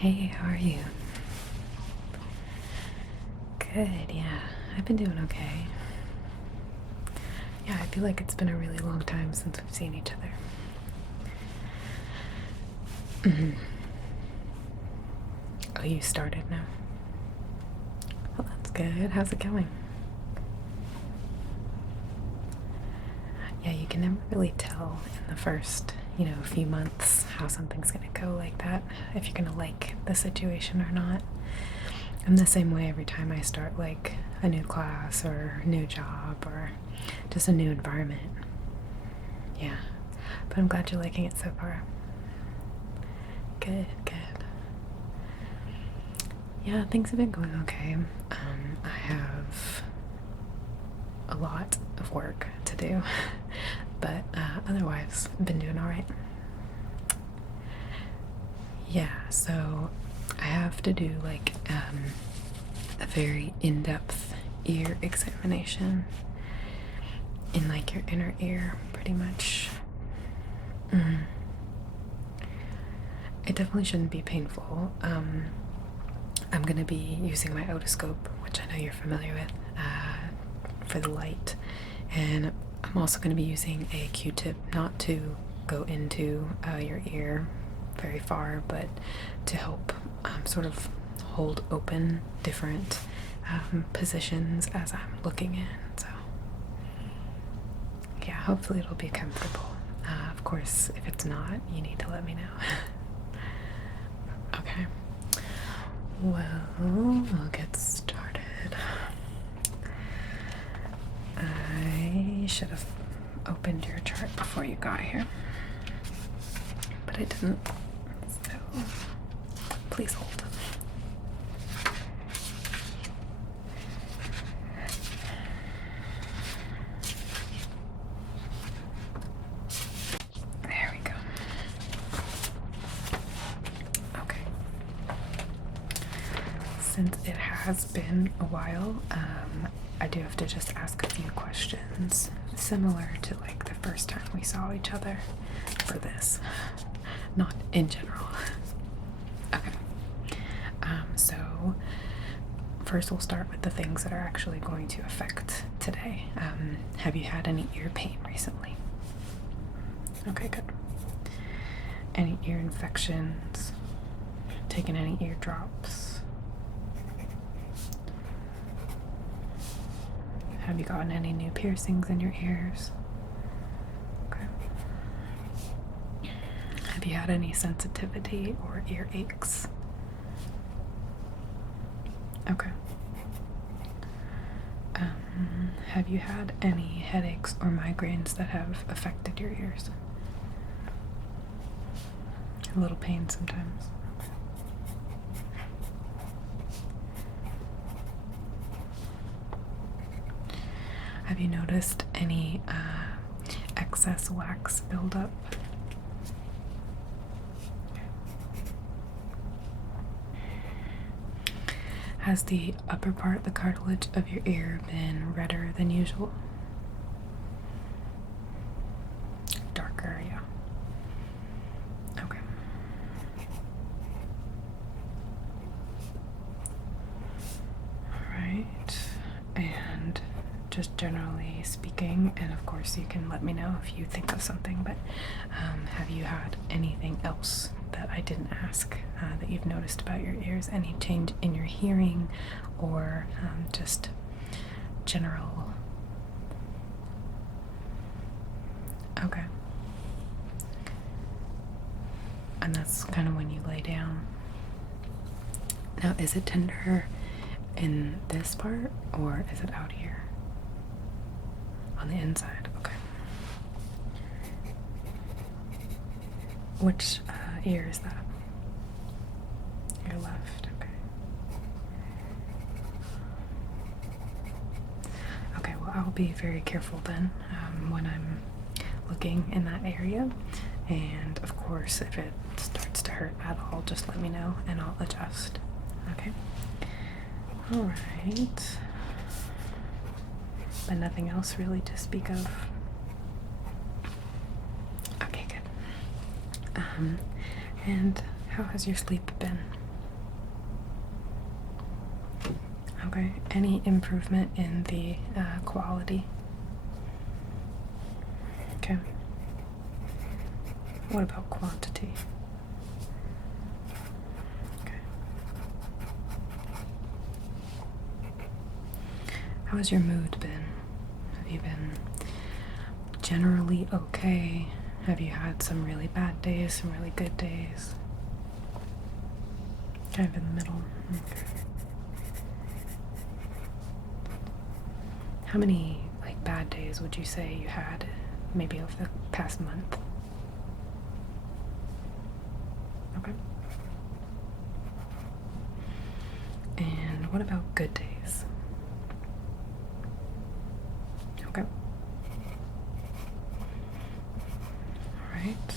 Hey, how are you? Good, yeah. I've been doing okay. Yeah, I feel like it's been a really long time since we've seen each other. Oh, you started now? Well, that's good. How's it going? Yeah, you can never really tell in the first, few months how something's gonna go like that, if you're gonna like the situation or not. I'm the same way every time I start like a new class or new job or just a new environment. Yeah, but I'm glad you're liking it so far. Good, good. Yeah, things have been going okay. I have a lot of work to do, but otherwise, I've been doing alright. Yeah, so I have to do like a very in-depth ear examination in like your inner ear, pretty much. It definitely shouldn't be painful. I'm gonna be using my otoscope, which I know you're familiar with, for the light, and I'm also gonna be using a Q-tip, not to go into your ear very far, but to help sort of hold open different positions as I'm looking in. So yeah, hopefully it'll be comfortable. Of course, if it's not, you need to let me know. Okay. Well, we'll get started. I should have opened your chart before you got here, but I didn't, so please hold. There we go. Okay. Since it has been a while, I do have to just ask a few questions, similar to like the first time we saw each other for this, not in general. Okay. So first we'll start with the things that are actually going to affect today. Have you had any ear pain recently? Okay, good. Any ear infections? Taken any ear drops? Have you gotten any new piercings in your ears? Okay. Have you had any sensitivity or ear aches? Okay. Have you had any headaches or migraines that have affected your ears? A little pain sometimes. Have you noticed any excess wax buildup? Has the upper part, the cartilage of your ear, been redder than usual? Darker, yeah. Okay. Alright. And just generally speaking, and of course you can let me know if you think of something, but have you had anything else that I didn't ask that you've noticed about your ears? Any change in your hearing or just general? Okay. And that's kind of when you lay down. Now, is it tender in this part or is it out here? On the inside, okay. Which ear is that? Your left, okay. Okay, well, I'll be very careful then when I'm looking in that area. And of course, if it starts to hurt at all, just let me know and I'll adjust. Okay? Alright. But nothing else really to speak of. Okay, good. And how has your sleep been? Okay. Any improvement in the quality? Okay. What about quantity? Okay. How has your mood been? Have you been generally okay? Have you had some really bad days, some really good days? Kind of in the middle. Okay. How many like bad days would you say you had maybe over the past month? Okay. And what about good days? Okay. Alright.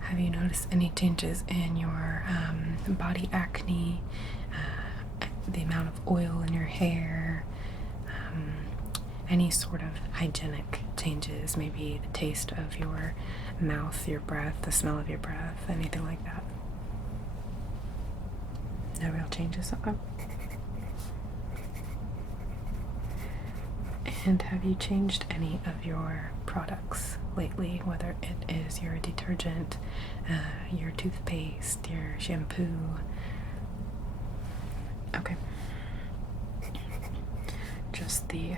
Have you noticed any changes in your body acne, the amount of oil in your hair, any sort of hygienic changes, maybe the taste of your mouth, your breath, the smell of your breath, anything like that? No real changes? Okay. And have you changed any of your products lately, whether it is your detergent, your toothpaste, your shampoo? Okay. Just the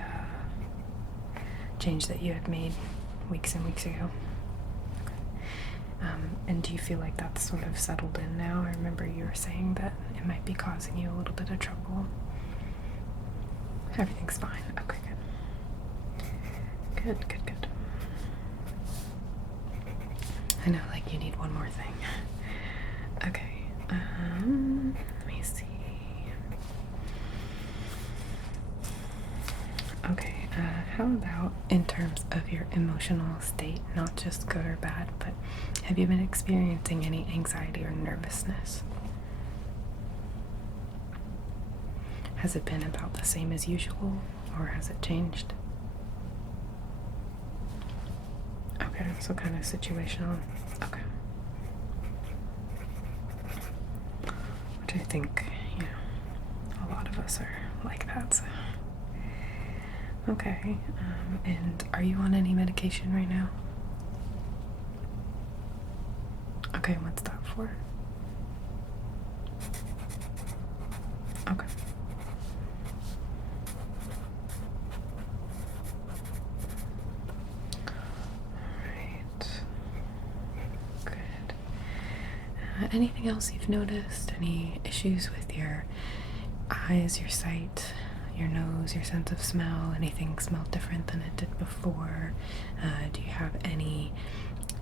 change that you had made weeks and weeks ago. Okay. And do you feel like that's sort of settled in now? I remember you were saying that it might be causing you a little bit of trouble. Everything's fine. Okay, good. Good, good, good. I know, like, you need one more thing. Okay, let me see. Okay, how about in terms of your emotional state, not just good or bad, but have you been experiencing any anxiety or nervousness? Has it been about the same as usual, or has it changed? Okay, so kind of situational. Okay. Which I think, a lot of us are like that, so. Okay, and are you on any medication right now? Okay, what's that for? Okay. Anything else you've noticed? Any issues with your eyes, your sight, your nose, your sense of smell? Anything smell different than it did before? Do you have any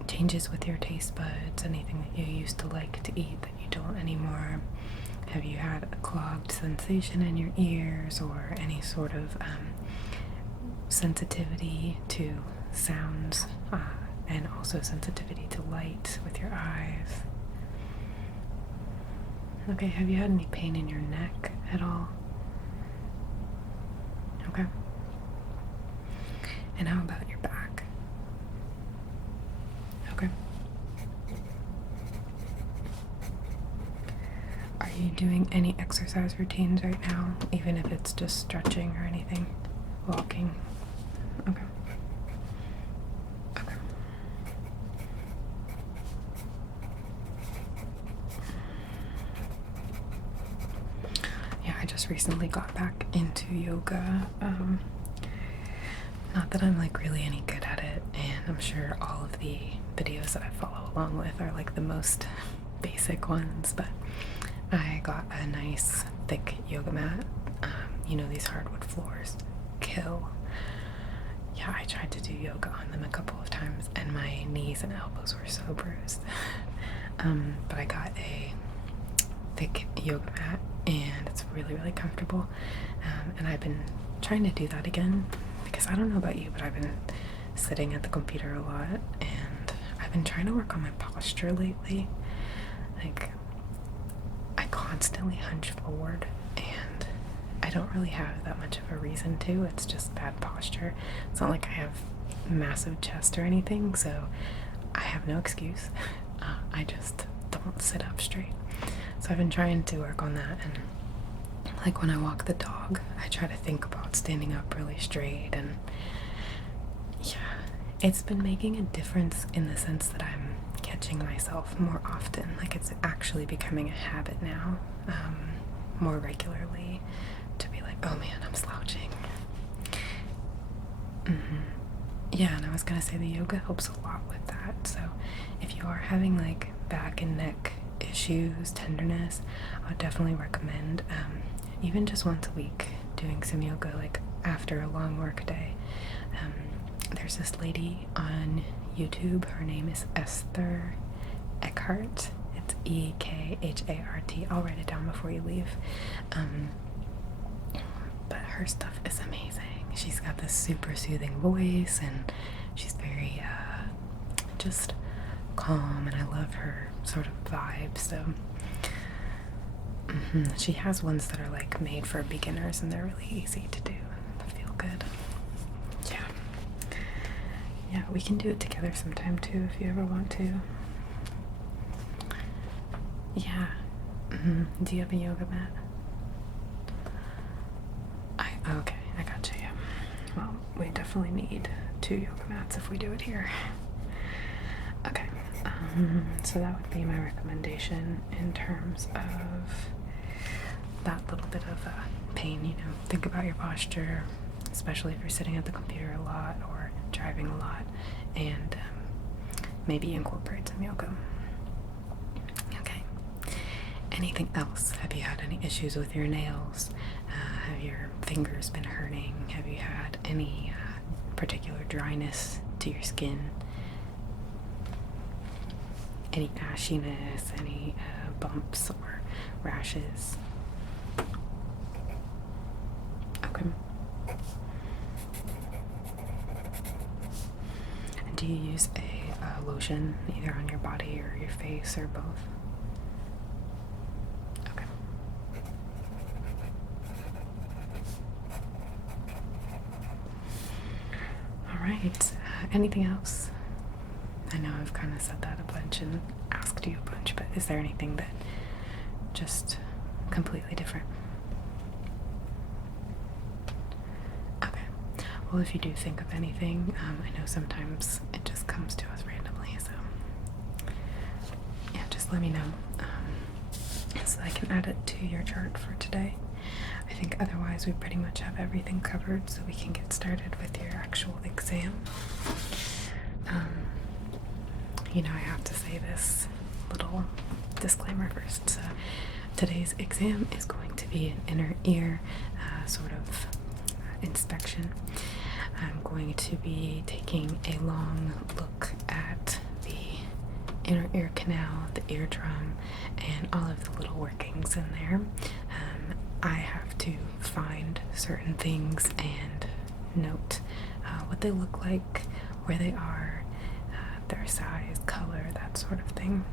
changes with your taste buds? Anything that you used to like to eat that you don't anymore? Have you had a clogged sensation in your ears, or any sort of sensitivity to sounds, and also sensitivity to light with your eyes? Okay, have you had any pain in your neck at all? Okay. And how about your back? Okay. Are you doing any exercise routines right now, even if it's just stretching or anything? Walking? Okay. Okay. Yeah, I just recently got back into yoga. Not that I'm like really any good at it, and I'm sure all of the videos that I follow along with are like the most basic ones, but I got a nice thick yoga mat. These hardwood floors kill. Yeah, I tried to do yoga on them a couple of times and my knees and elbows were so bruised. But I got a thick yoga mat and it's really, really comfortable. And I've been trying to do that again because I don't know about you, but I've been sitting at the computer a lot and I've been trying to work on my posture lately. Like, I constantly hunch forward and I don't really have that much of a reason to. It's just bad posture. It's not like I have massive chest or anything, so I have no excuse. I just don't sit up straight. So I've been trying to work on that, and like when I walk the dog, I try to think about standing up really straight, and yeah, it's been making a difference in the sense that I'm catching myself more often. Like it's actually becoming a habit now, more regularly, to be like, oh man, I'm slouching. Yeah, and I was gonna say the yoga helps a lot with that. So if you are having like back and neck issues, tenderness, I would definitely recommend even just once a week doing some yoga, like after a long work day. There's this lady on YouTube, her name is Esther Eckhart. It's Ekhart. I'll write it down before you leave. But her stuff is amazing. She's got this super soothing voice, and she's very just calm, and I love her sort of vibe. So she has ones that are like made for beginners, and they're really easy to do. They feel good. Yeah, we can do it together sometime too if you ever want to. Yeah. Do you have a yoga mat? Okay, I got you. Yeah. Well, we definitely need 2 yoga mats if we do it here. Okay. So that would be my recommendation in terms of that little bit of pain. You know, think about your posture, especially if you're sitting at the computer a lot or driving a lot, and maybe incorporate some yoga. Okay. Anything else? Have you had any issues with your nails? Have your fingers been hurting? Have you had any particular dryness to your skin? Any ashiness? Any bumps or rashes? Okay. Do you use a lotion either on your body or your face or both? Okay. Alright. Anything else? I know I've kind of said that a bunch and asked you a bunch, but is there anything that just completely different? Okay. Well, if you do think of anything, I know sometimes it just comes to us randomly, so yeah, just let me know so I can add it to your chart for today. I think otherwise we pretty much have everything covered, so we can get started with your actual exam. You know, I have to say this little disclaimer first. So today's exam is going to be an inner ear sort of inspection. I'm going to be taking a long look at the inner ear canal, the eardrum, and all of the little workings in there. I have to find certain things and note what they look like, where they are, their size, color, that sort of thing.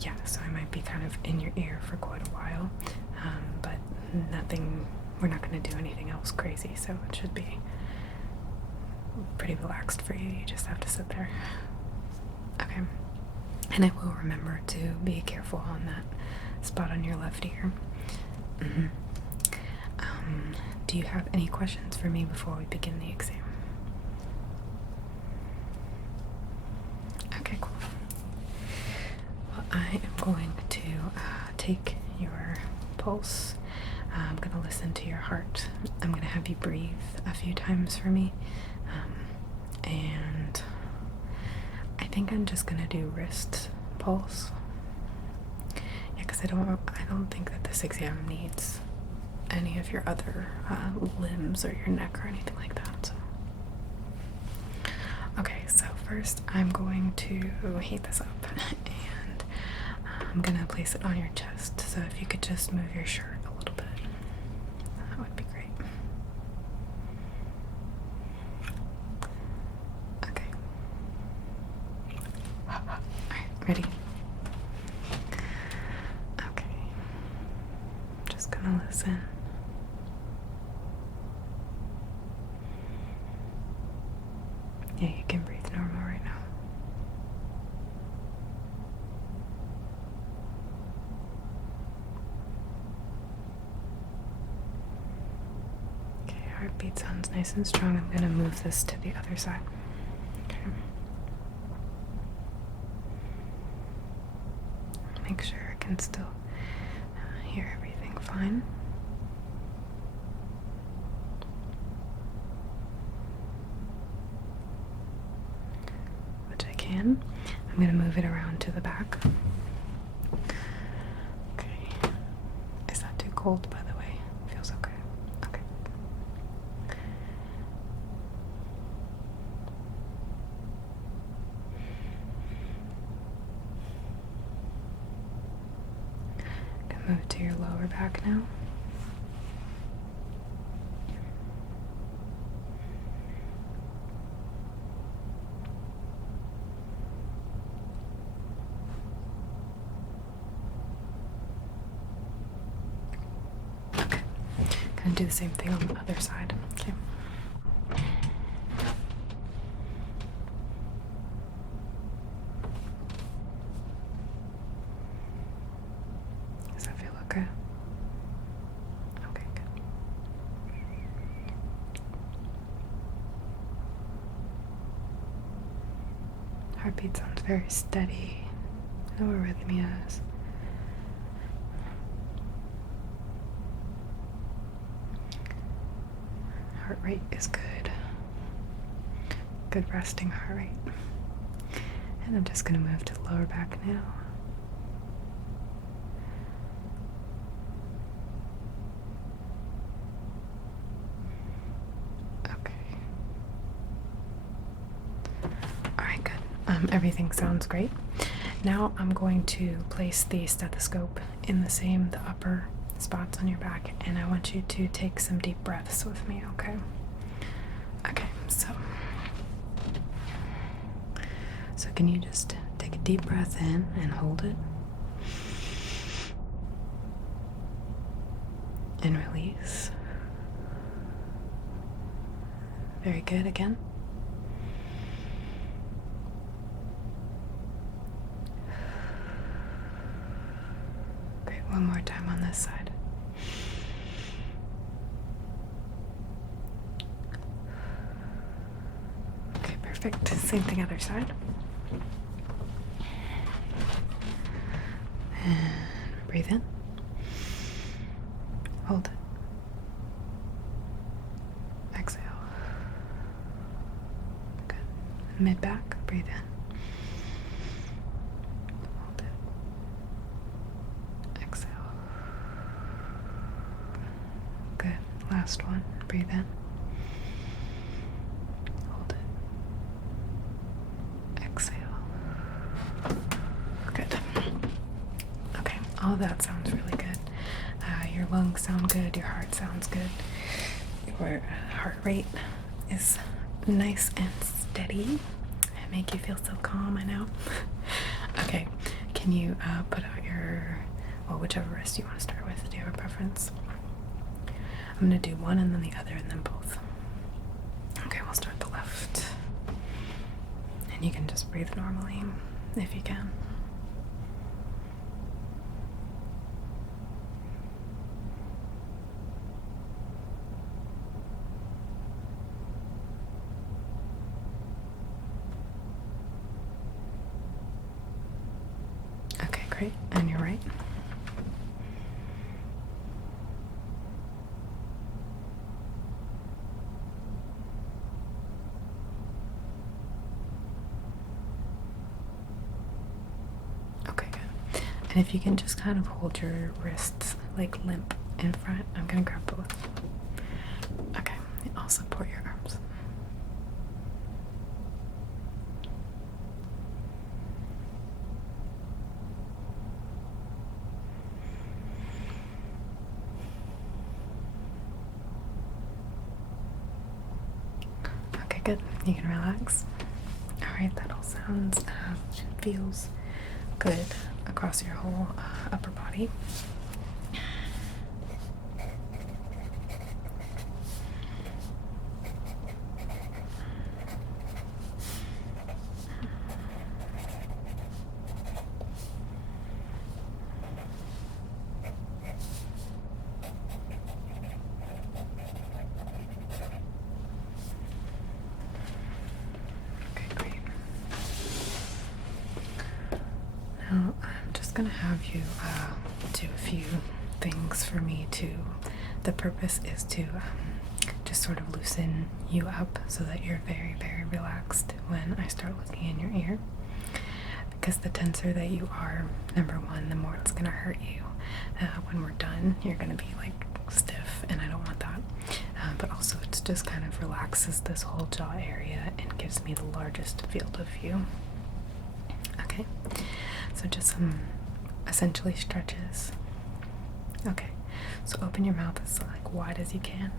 Yeah, so I might be kind of in your ear for quite a while, but nothing, we're not going to do anything else crazy, so it should be pretty relaxed for you. You just have to sit there. Okay. And I will remember to be careful on that spot on your left ear. Do you have any questions for me before we begin the exam? Okay, cool. Well, I am going to take your pulse. I'm going to listen to your heart. I'm going to have you breathe a few times for me. And I think I'm just going to do wrist pulse. Yeah, because I don't think that this exam needs any of your other limbs or your neck or anything like that. So. Okay, so first I'm going to heat this up, and I'm going to place it on your chest. So if you could just move your shirt a little bit, that would be great. Okay. Alright, ready? Okay. Just gonna listen. Yeah, you can breathe normal right now. heartbeat sounds nice and strong. I'm going to move this to the other side. Okay. Make sure I can still hear everything fine. Which I can. I'm going to move it around to the back. Okay. Is that too cold, by the way? Feels okay. Okay. Gonna move to your lower back now. Okay. Gonna do the same thing on the other side. Okay. Does that feel okay? Okay, good. Heartbeat sounds very steady. No arrhythmias. Heart rate is good. Good resting heart rate. And I'm just going to move to the lower back now. Okay. Alright, good. Everything sounds great. Now I'm going to place the stethoscope in the upper spots on your back, and I want you to take some deep breaths with me, okay? Okay, so can you just take a deep breath in and hold it? And release. Very good, again. Okay, one more time on this side. Okay, perfect. Same thing other side. And breathe in. Hold it. Exhale. Good. Mid back, breathe in. Hold it. Exhale. Good. Last one. Breathe in. Hold it. Exhale. Good. Okay, all that sounds really good. Your lungs sound good, your heart sounds good, your heart rate is nice and steady. I make you feel so calm, I know. Okay, can you put out whichever wrist you want to start with? Do you have a preference? I'm going to do one and then the other and then both. Okay, we'll start the left. And you can just breathe normally if you can. Okay, great. And you're right. Okay, good. And if you can just kind of hold your wrists like limp in front, I'm gonna grab both. Okay, I'll support your arms. Okay, good. You can relax. Alright, that all sounds and feels good across your whole upper body. just gonna have you do a few things for me to. The purpose is to just sort of loosen you up so that you're very, very relaxed when I start looking in your ear. Because the tenser that you are, number one, the more it's gonna hurt you. When we're done, you're gonna be like stiff, and I don't want that. But also, it just kind of relaxes this whole jaw area and gives me the largest field of view. Okay, so just some essentially stretches. Okay, so open your mouth as like wide as you can.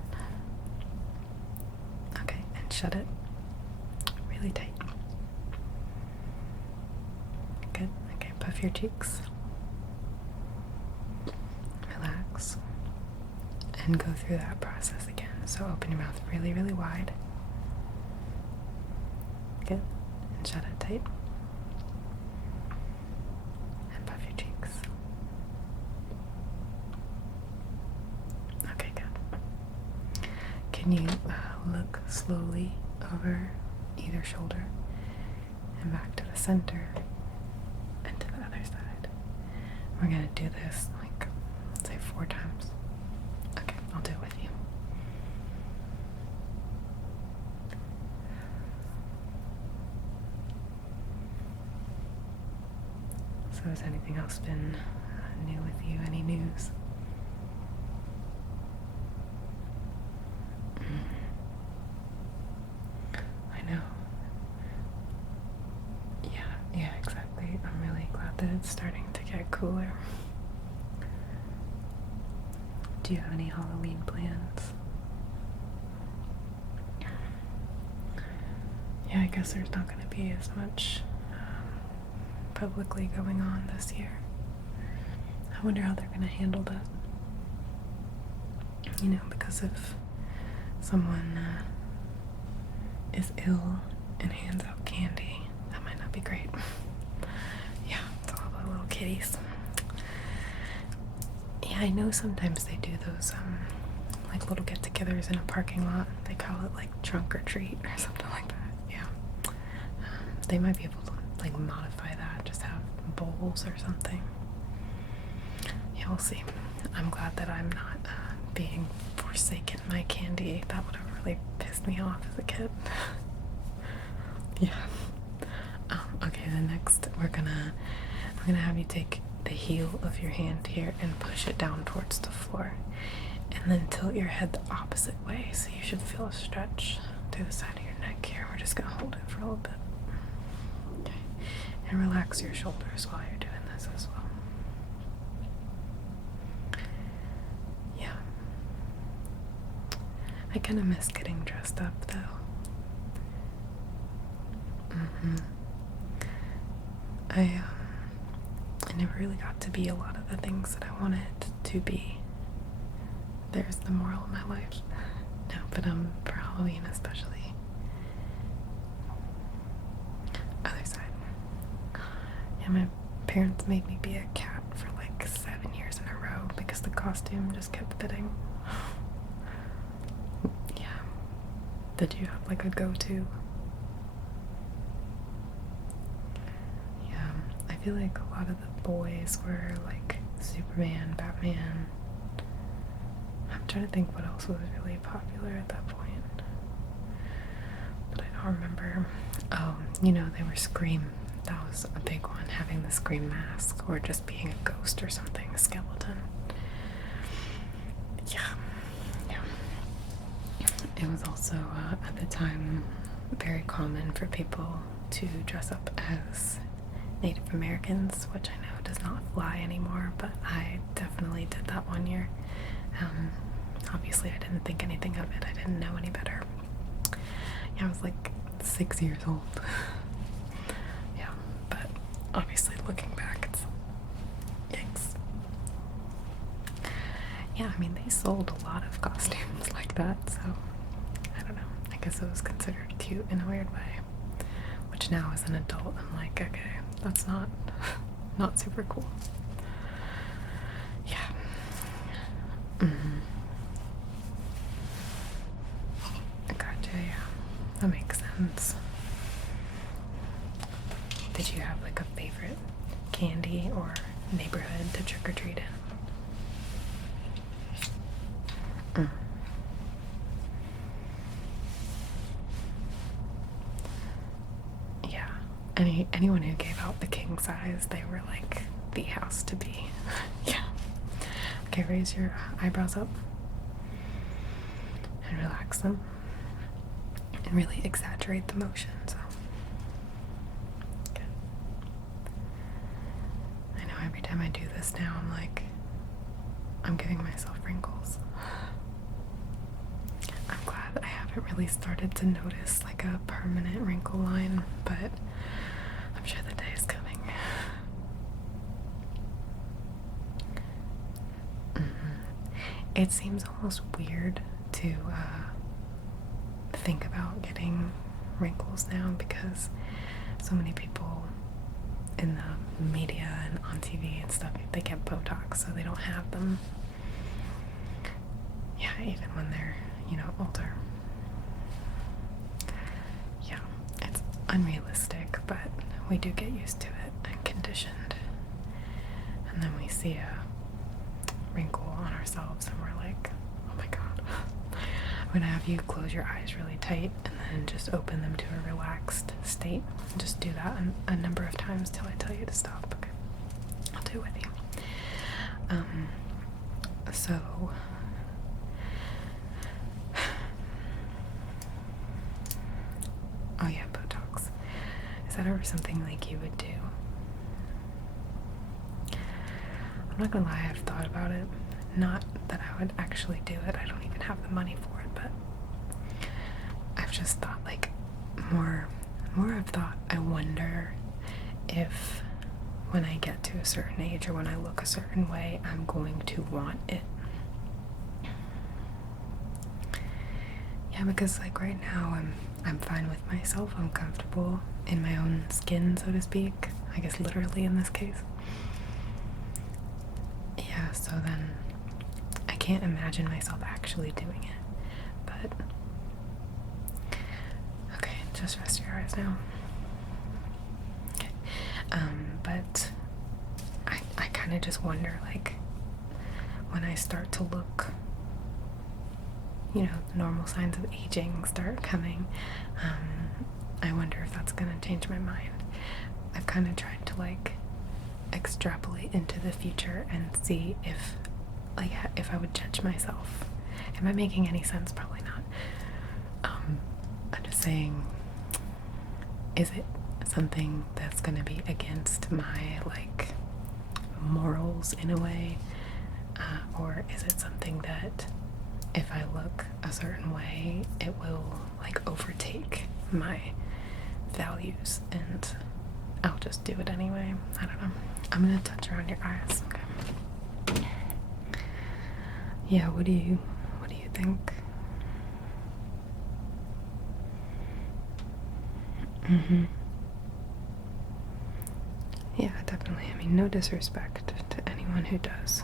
Okay, and shut it really tight. Good. Okay, puff your cheeks. Relax. And go through that process again. So open your mouth really, really wide. Good. And shut it tight. And puff your cheeks. Okay, good. Can you look slowly over either shoulder and back to the center and to the other side? We're gonna do this like, let's say 4 times. Okay, I'll do it with you. So has anything else been new with you? Any news? I know. Yeah, exactly. I'm really glad that it's starting to get cooler. Do you have any Halloween plans? Yeah, I guess there's not going to be as much publicly going on this year. I wonder how they're going to handle that. You know, because if someone is ill and hands out candy, that might not be great. Yeah, it's all about little kitties. Yeah, I know sometimes they do those like little get-togethers in a parking lot. They call it like trunk or treat or something like that. Yeah. They might be able to like modify that, just have bowls or something. Yeah, we'll see. I'm glad that I'm not being forsaken my candy. That would have really pissed me off as a kid. Yeah. Okay, the next I'm gonna have you take the heel of your hand here and push it down towards the floor, and then tilt your head the opposite way, so you should feel a stretch through the side of your neck here. We're just gonna hold it for a little bit. Okay, and relax your shoulders while you're doing this as well. Yeah, I kind of miss getting dressed up though. I never really got to be a lot of the things that I wanted to be. There's the moral of my life. No, but for Halloween especially. Other side. Yeah, my parents made me be a cat for like 7 years in a row because the costume just kept fitting. Yeah. Did you have like a go-to? I feel like a lot of the boys were like Superman, Batman. I'm trying to think what else was really popular at that point. But I don't remember. Oh, you know, they were Scream. That was a big one, having the Scream mask or just being a ghost or something, a skeleton. Yeah. It was also, at the time, very common for people to dress up as Native Americans, which I know does not fly anymore, but I definitely did that one year. Obviously I didn't think anything of it. I didn't know any better. Yeah, I was like 6 years old. Yeah, but obviously looking back, it's yikes. Yeah, I mean, they sold a lot of costumes like that, so I don't know. I guess it was considered cute in a weird way, which now as an adult I'm like, okay, that's not super cool. Yeah. Gotcha, yeah. That makes sense. Did you have like a favorite candy or anyone who gave out the king size, they were like the house to be. Yeah. Okay, raise your eyebrows up and relax them and really exaggerate the motion. So good. I know every time I do this now, I'm giving myself wrinkles. I'm glad I haven't really started to notice like a permanent wrinkle line, but I'm sure the day is coming. It seems almost weird to think about getting wrinkles now because so many people in the media and on TV and stuff, they get Botox so they don't have them. Yeah, even when they're, older. Yeah, it's unrealistic, but we do get used to it and conditioned. And then we see a wrinkle on ourselves and we're like, oh my god. I'm gonna have you close your eyes really tight and then just open them to a relaxed state. Just do that a number of times till I tell you to stop. Okay, I'll do it with you. So oh yeah, Botox. Is that ever something like you would do? I'm not gonna lie, I've thought about it. Not that I would actually do it. I don't even have the money for it, but I've just thought more I've thought, I wonder if when I get to a certain age or when I look a certain way, I'm going to want it. Yeah, because right now I'm fine with myself. I'm comfortable in my own skin, so to speak. I guess literally in this case. Yeah, so then I can't imagine myself actually doing it. But okay, just rest your eyes now. Okay. But I kind of just wonder, when I start to look, the normal signs of aging start coming, I wonder if that's gonna change my mind. I've kind of tried to extrapolate into the future and see if I would judge myself. Am I making any sense? Probably not. I'm just saying, is it something that's gonna be against my morals in a way, or is it something that if I look a certain way, it will overtake my values and I'll just do it anyway? I don't know. I'm gonna touch around your eyes. Okay. Yeah, what do you think? Yeah, definitely. I mean, no disrespect to anyone who does.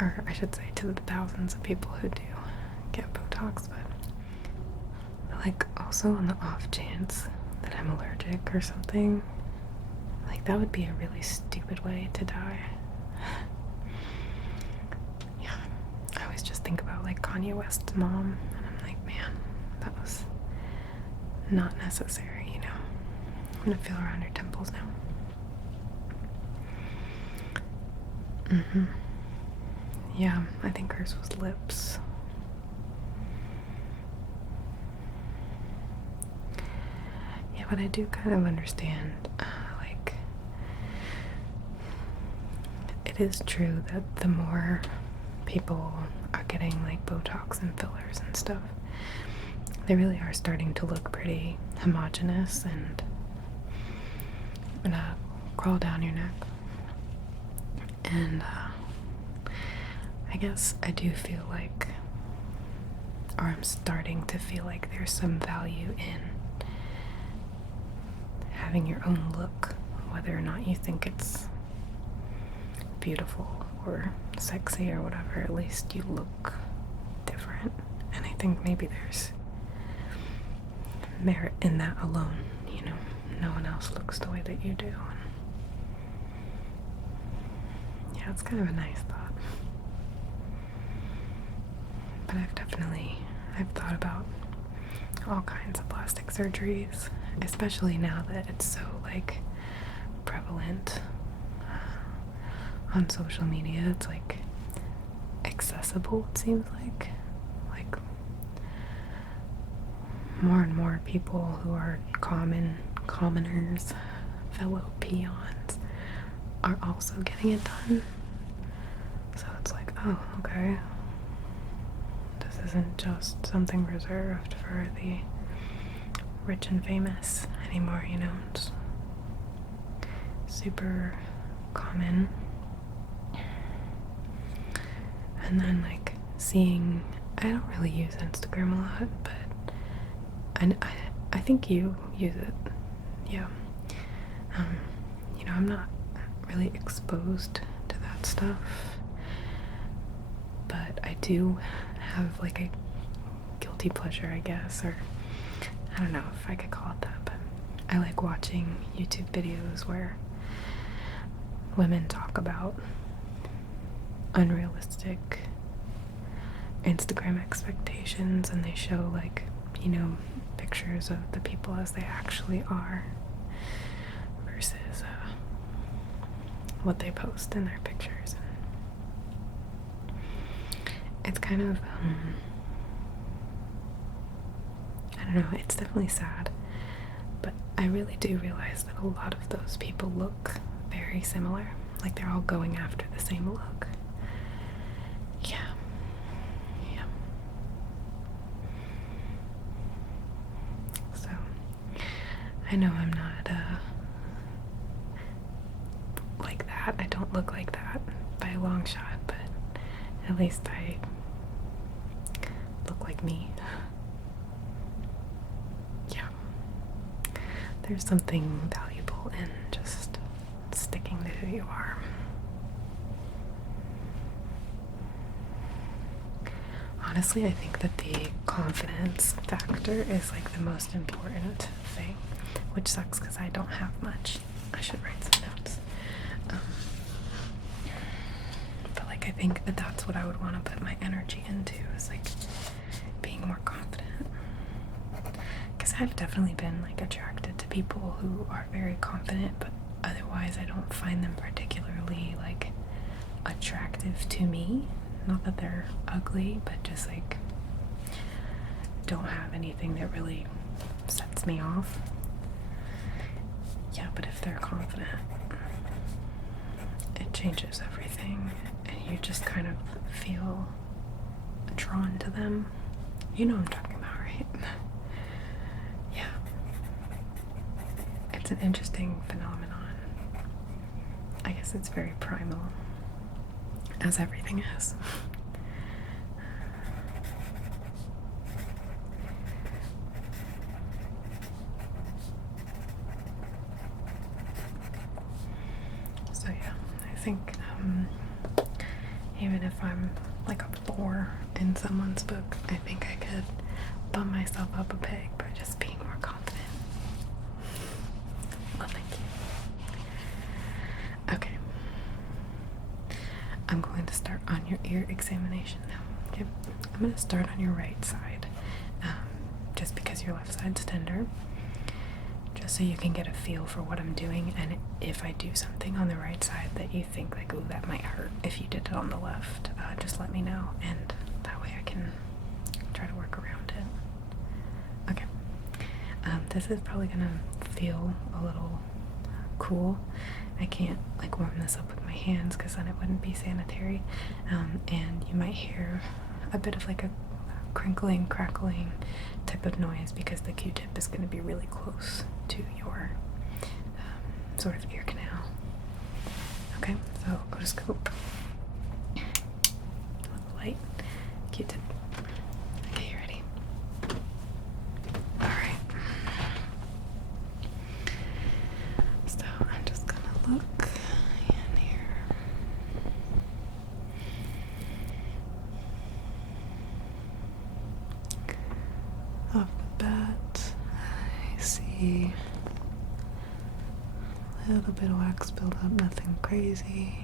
Or I should say to the thousands of people who do get Botox, but also on the off chance that I'm allergic or something, that would be a really stupid way to die. Yeah, I always just think about Kanye West's mom, and I'm like, man, that was not necessary, I'm gonna feel around her temples now. Yeah, I think hers was lips. Yeah, but I do kind of understand, it is true that the more people are getting Botox and fillers and stuff, they really are starting to look pretty homogeneous and I'm gonna crawl down your neck. And I guess I do feel or I'm starting to feel there's some value in having your own look, whether or not you think it's beautiful or sexy or whatever. At least you look different, and I think maybe there's merit in that alone. No one else looks the way that you do. Yeah, it's kind of a nice thought. But I've thought about all kinds of plastic surgeries, especially now that it's so like prevalent on social media. It's like accessible, it seems like more and more people who are commoners, fellow peons, are also getting it done. So it's like, oh, okay, this isn't just something reserved for the rich and famous anymore, you know. It's super common. And then like seeing, I don't really use Instagram a lot, but I think you use it, yeah. You know, I'm not really exposed to that stuff, but I do have like a guilty pleasure, I guess, or I don't know if I could call it that, but I like watching YouTube videos where women talk about unrealistic Instagram expectations, and they show like, you know, pictures of the people as they actually are versus what they post in their pictures. It's kind of I don't know, it's definitely sad, but I really do realize that a lot of those people look very similar, like they're all going after the same look. Yeah. So I know I'm not like that. I don't look like that by a long shot, but at least I look like me. Yeah. There's something valuable in just sticking to who you are. Honestly, I think that the confidence factor is like the most important thing, which sucks because I don't have much. I should write some notes. But like, I think that that's what I would want to put my energy into, is like being more confident. Because I've definitely been like attracted to people who are very confident, but otherwise I don't find them particularly like attractive to me. Not that they're ugly, but just like don't have anything that really sets me off. Yeah, but if they're confident, it changes everything, and you just kind of feel drawn to them. You know what I'm talking about, right? Yeah. It's an interesting phenomenon. I guess it's very primal, as everything is. So yeah, I think even if I'm like a 4 in someone's book, I think I could bump myself up a peg by just being more confident. Well, thank you. Okay. I'm going to start on your ear examination now. Okay. I'm going to start on your right side, just because your left side's tender, just so you can get a feel for what I'm doing, and if I do something on the right side that you think like, ooh, that might hurt if you did it on the left, just let me know, and that way I can try to work around it. Okay. This is probably gonna feel a little cool. I can't like warm this up with my hands because then it wouldn't be sanitary, and you might hear a bit of like a crinkling, crackling type of noise because the Q-tip is going to be really close to your sort of ear canal. Okay, so otoscope with light, Q-tip. Okay, you ready? Alright. So I'm just gonna look in here. Off the bat, I see a little bit of wax build up, nothing crazy.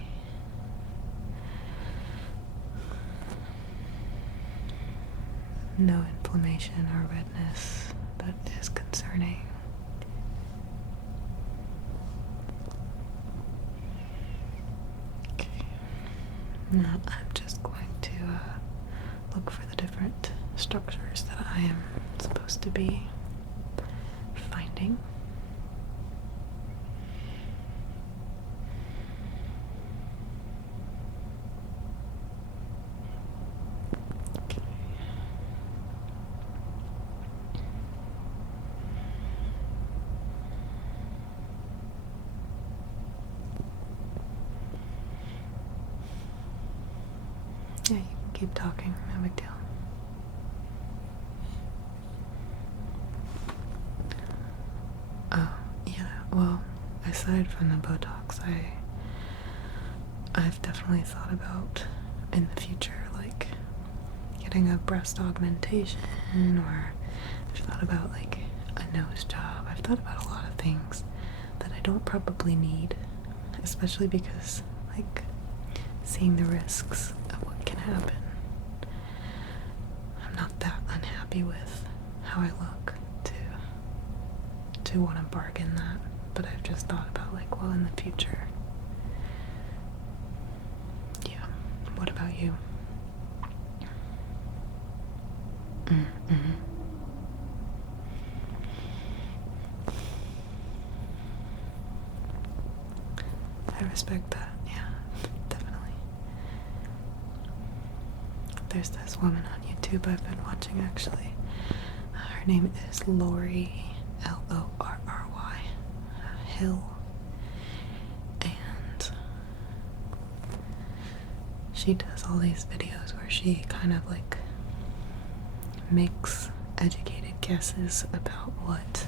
No inflammation or redness that is concerning. Now I'm just going to look for the different structures that I am supposed to be finding. Okay. Yeah, you can keep talking, no big deal. Oh, yeah, well, aside from the Botox, I've definitely thought about in the future, like, getting a breast augmentation, or I've thought about, like, a nose job. I've thought about a lot of things that I don't probably need, especially because, like, seeing the risks of what can happen. I'm not that unhappy with how I look to want to bargain that, but I've just thought about, like, well, in the future. Yeah. What about you? Mm-hmm. I respect that, yeah, definitely. There's this woman on YouTube I've been watching, actually. Her name is Lori, Lorry, Hill. And she does all these videos where she kind of, like, makes educated guesses about what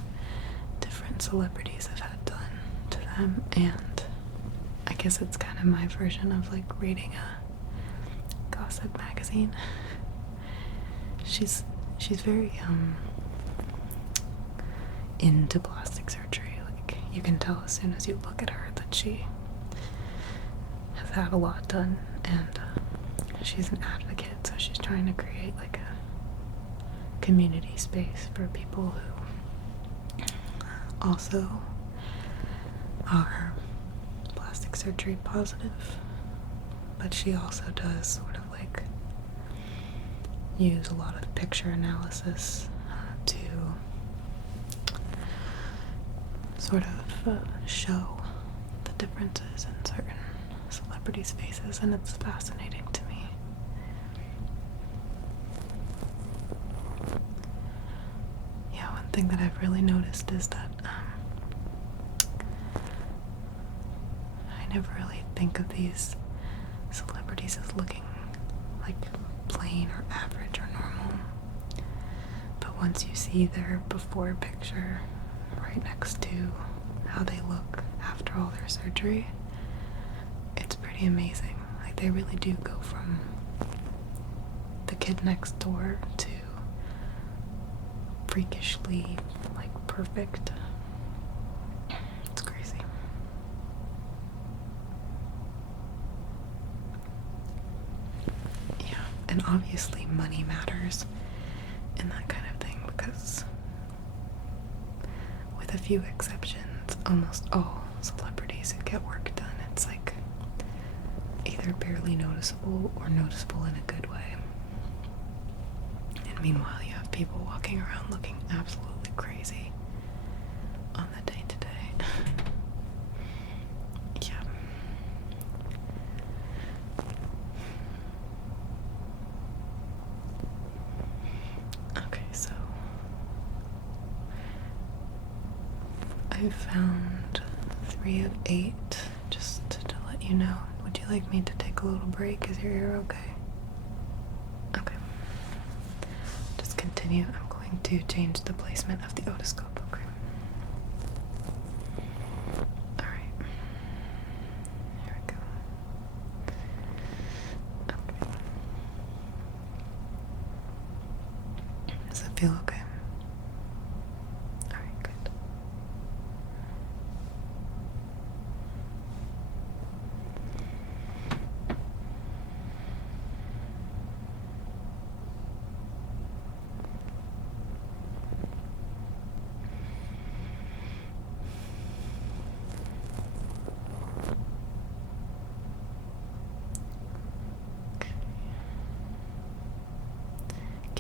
different celebrities have had done to them, and I guess it's kind of my version of, like, reading a gossip magazine. She's very into plastic surgery. Like, you can tell as soon as you look at her that she has had a lot done, and she's an advocate, so she's trying to create, like, a community space for people who also are plastic surgery positive. But she also does sort of, like, use a lot of picture analysis to sort of show the differences in certain celebrities' faces, and it's fascinating to me. Yeah, one thing that I've really noticed is that I never really think of these celebrities as looking like plain or average or normal. But once you see their before picture right next to how they look after all their surgery, it's pretty amazing. Like, they really do go from the kid next door to freakishly, like, perfect. It's crazy. Yeah, and obviously money matters in that kind of thing, because with a few exceptions, almost all celebrities who get work done, it's like either barely noticeable or noticeable in a good way. And meanwhile, you have people walking around looking absolutely crazy on the day-to-day. Yeah. Okay, so I found 3 of 8, just to let you know. Would you like me to take a little break? Is your ear okay? Okay. Just continue. I'm going to change the placement of the otoscope, okay? Alright. Here we go. Okay. Does it feel okay? Alright, good.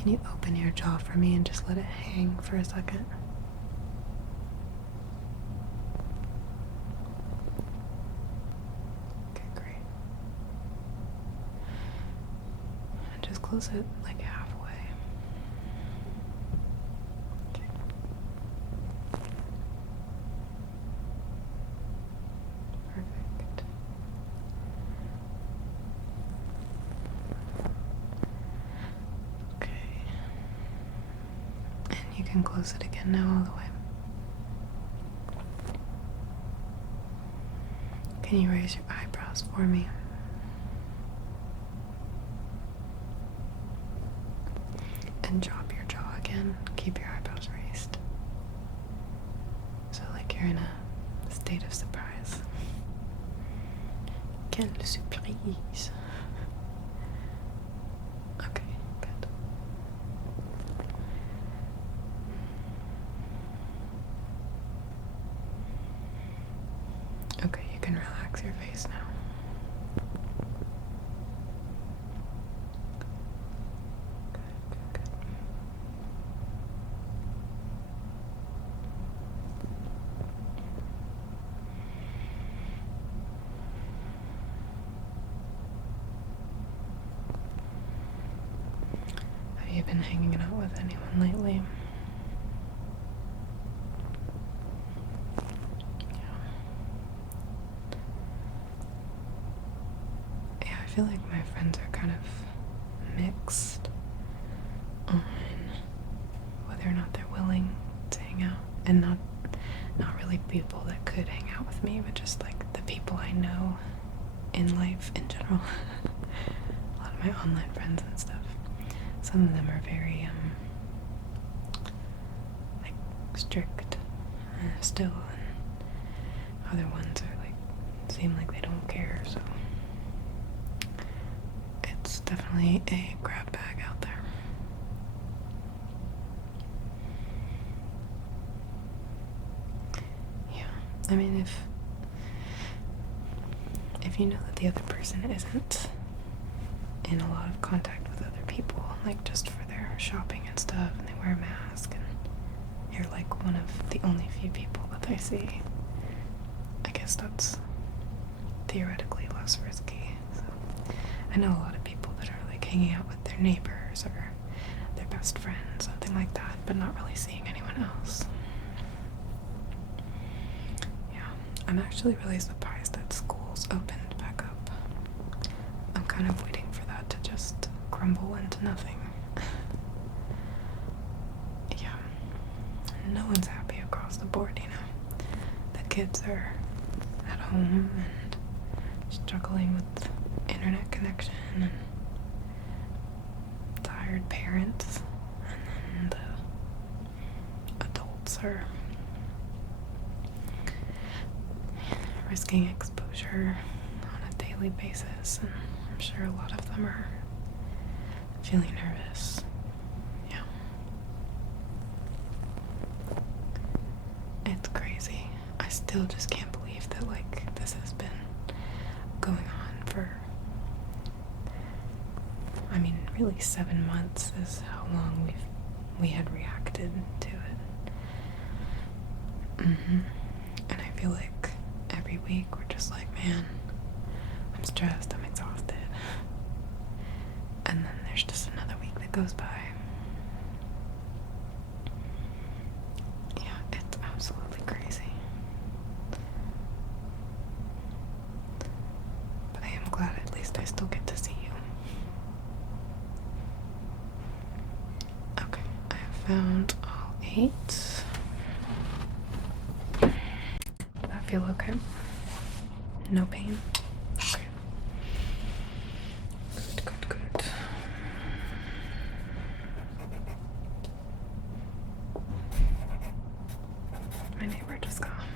Can you open your jaw for me and just let it hang for a second? Okay, great. And just close it like halfway. Okay. Perfect. Okay. And you can close it again now all the way. Can you raise your eyebrows for me? And drop your jaw again. Keep your eyebrows raised. So like you're in a state of surprise. Quelle surprise. Okay, good. Okay, you can relax your face now. Good, good, good. Have you been hanging out with anyone lately? Yeah, I feel like my friends are kind of mixed on whether or not they're willing to hang out, and not really people that could hang out with me, but just like the people I know in life in general. A lot of my online friends and stuff. Some of them are very like strict still, and other ones are like seem like they don't care, so it's definitely a grab bag out there. Yeah, I mean, if you know that the other person isn't in a lot of contact with other people, like just for their shopping and stuff, and they wear a mask, and you're like one of the only few people that they see, I guess that's theoretically less risky. So I know a lot of people that are like hanging out with their neighbors or their best friends, something like that, but not really seeing anyone else. Yeah, I'm actually really surprised that schools opened back up. I'm kind of waiting for that to just crumble into nothing. Yeah, no one's happy across the board, you know. The kids are at home and struggling with internet connection, and tired parents, and then the adults are risking exposure on a daily basis, and I'm sure a lot of them are feeling nervous. Yeah. It's crazy. I still just can't believe that like this has been going on for, I mean, really 7 months is how long we had reacted to it. And I feel like every week we're just like, man, I'm stressed, I'm exhausted. And then there's just another week that goes by. Yeah, it's absolutely crazy. But I am glad at least I still get to see you. Okay, I have found all 8. Does that feel okay? No pain? Okay. Good, good, good. My neighbor just got home.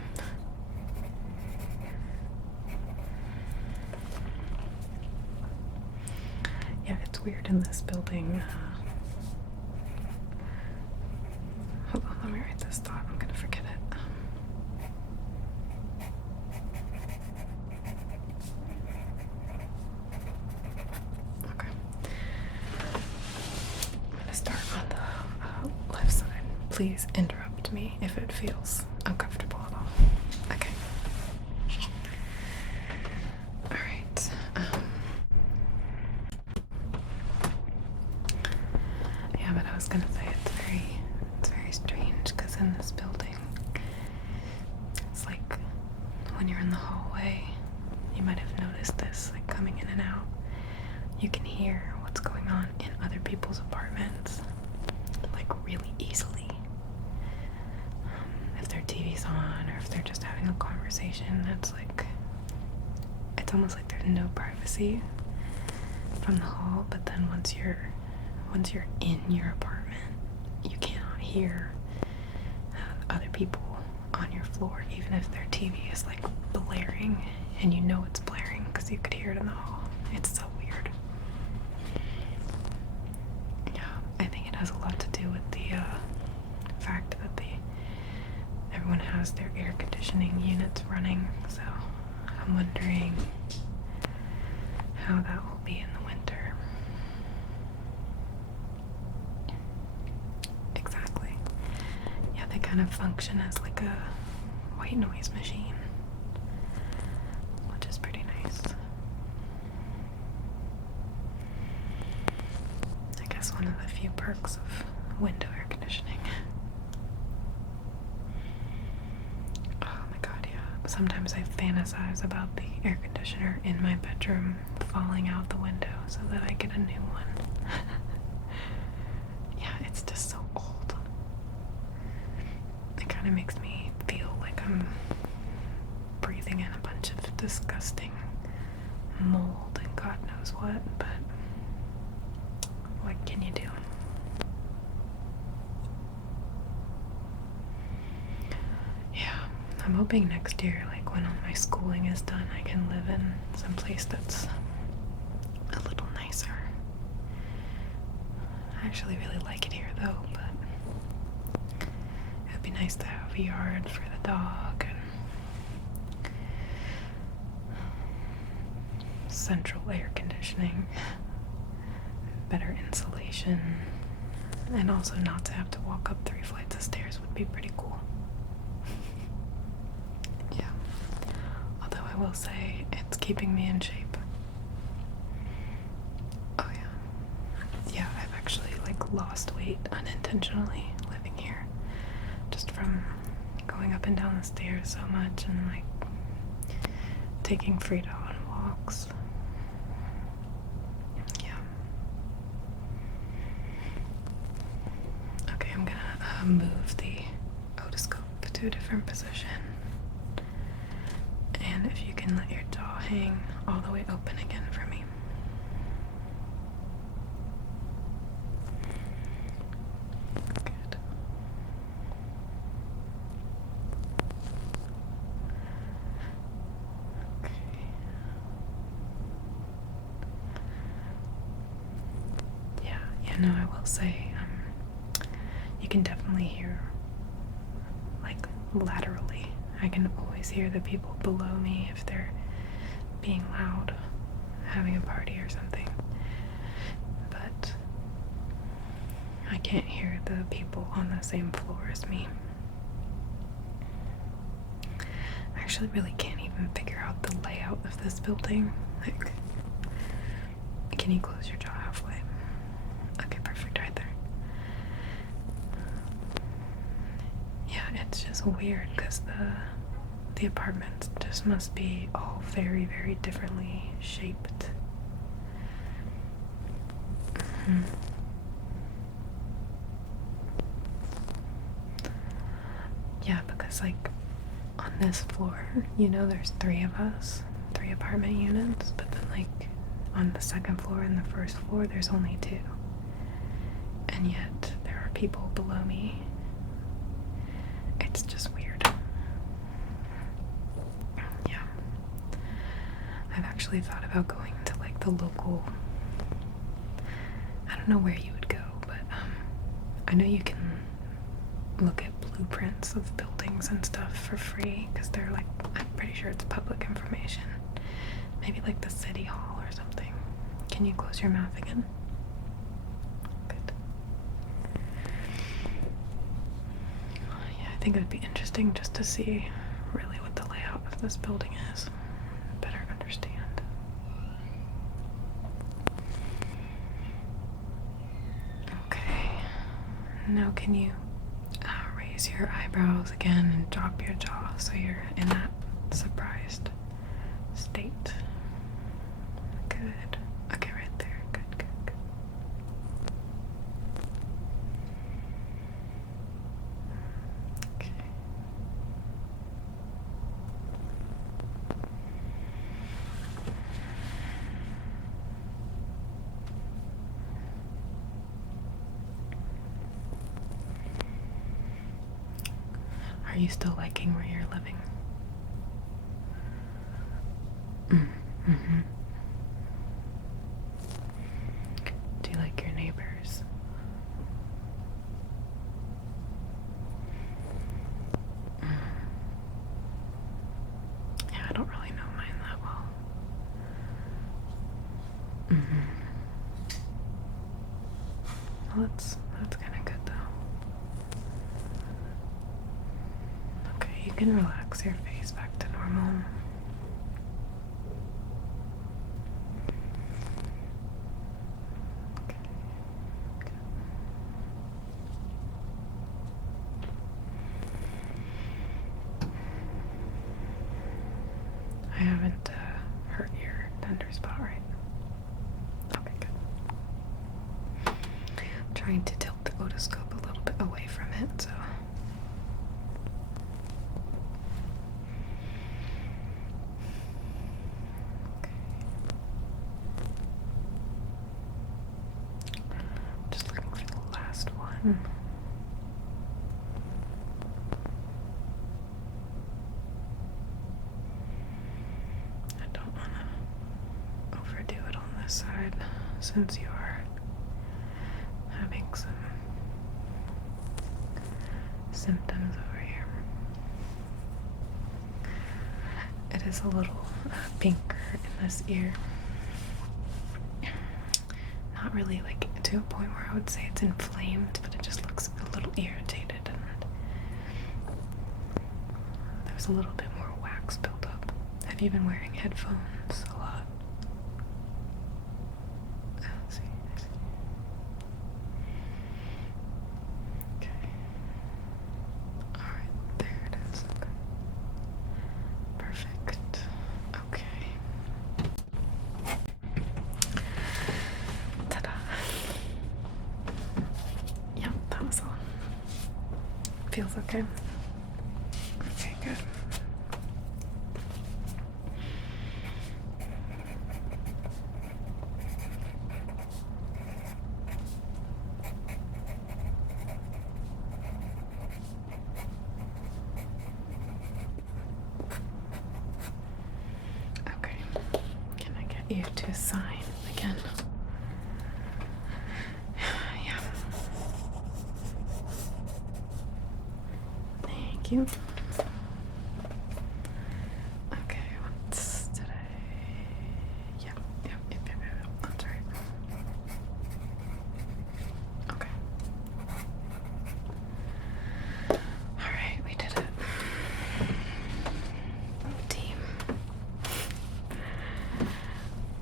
Yeah, it's weird in this building. Hold on, let me write this thought. I'm gonna forget it. Okay. I'm gonna start please interrupt me if it feels uncomfortable at all. Okay. Alright. Yeah, but I was gonna say it's very strange because in this building, it's like when you're in the hallway, you might have noticed this, like coming in and out, you can hear what's going on in other people's apartments, like really easily. If their TV's on or if they're just having a conversation, it's almost like there's no privacy from the hall, but then once you're in your apartment, you cannot hear other people on your floor, even if their TV is like blaring and you know it's blaring because you could hear it in the hall. It's so weird. Yeah, I think it has a lot to do with the fact that everyone has their air conditioning units running, so I'm wondering how that will be in the winter. Exactly. Yeah, they kind of function as like a white noise machine, which is pretty nice. I guess one of the few perks of window air conditioning. Oh my god, yeah. Sometimes I fantasize about the air conditioner in my bedroom falling out the window so that I get a new one. Yeah, it's just so old. It kind of makes me feel like I'm breathing in a bunch of disgusting mold and God knows what, but what can you do? Yeah, I'm hoping next year, like when all my schooling is done, I can live in some place that's a little nicer. I actually really like it here though, but it'd be nice to have a yard for the dog and central air conditioning, better insulation, and also not to have to walk up 3 flights of stairs would be pretty cool. Yeah. Although I will say it's keeping me in shape. Oh yeah. Yeah, I've actually like lost weight unintentionally living here. Just from going up and down the stairs so much and like taking Frida on walks. Yeah. Okay, I'm gonna move the otoscope to a different position. And if you can let your jaw hang all the way open again for me. Good. Okay. Yeah, no, I will say, you can definitely hear, like, laterally. I can always hear the people below me if they're being loud, having a party or something. But I can't hear the people on the same floor as me. I actually really can't even figure out the layout of this building. Like, can you close your jaw halfway? Okay, perfect, right there. Yeah, it's just weird because the apartments just must be all very, very differently shaped. Mm-hmm. Yeah, because like on this floor, there's 3 of us, 3 apartment units, but then like on the second floor and the first floor, there's only 2. And yet there are people below me. It's just weird. Yeah. I've actually thought about going to like the local, I don't know where you would go, but I know you can look at blueprints of buildings and stuff for free because they're like, I'm pretty sure it's public information. Maybe like the city hall or something. Can you close your mouth again? Good. think it would be interesting just to see really what the layout of this building is. Better understand. Okay. Now can you raise your eyebrows again and drop your jaw so you're in that surprised state? Good. Okay, right there. Good, good, good. Okay. Are you still liking where you're living? Mm-hmm. Do you like your neighbors? Yeah, I don't really know mine that well. Well, that's kind of good though. Okay, you can relax your face back to normal. Okay, good. I haven't hurt your tender spot, right? Okay, good. I'm trying to tilt the otoscope a little bit away from it, so. Okay. Just looking for the last one. I don't want to overdo it on this side since you are having some symptoms over here. It is a little pinker in this ear. Not really like to a point where I would say it's inflamed, but it just looks a little irritated, and there's a little bit more wax built up. Have you been wearing headphones a lot? Oh, I see. Okay. Alright, there it is. Okay. Perfect. Okay. Ta-da. Yep, that was all. Feels okay? Okay, good. Okay. Can I get you to sign again? Yeah. Thank you. Okay, what's today? Yep. That's right. Okay. Alright, we did it. Team.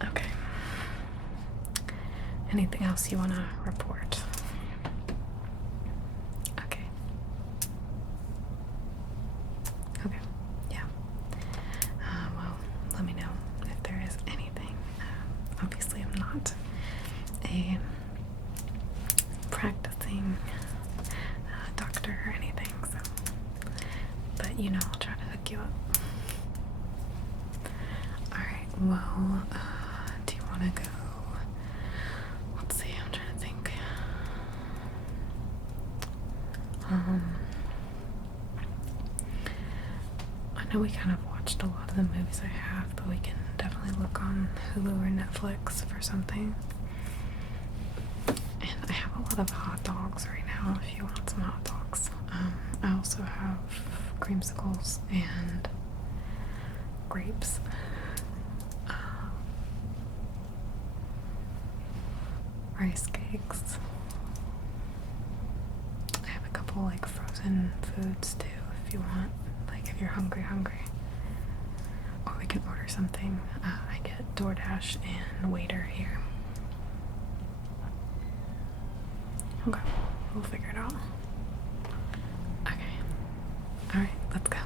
Okay. Anything else you want to report? Okay. Okay. Yeah. Well, let me know if there is anything. Obviously, I'm not a practicing doctor or anything, so. But you know, I'll try to hook you up. Alright, well, do you want to go? Let's see, I'm trying to think. I know we kind of watched a lot of the movies I have, but we can definitely look on Hulu or Netflix for something. And I have a lot of hot dogs right now if you want some hot dogs. I also have creamsicles and grapes. Rice cakes. I have a couple couple like frozen foods too if you want. Like if you're hungry. Or we can order something. I get DoorDash and Waiter here. Okay, we'll figure it out. Okay. Alright, let's go.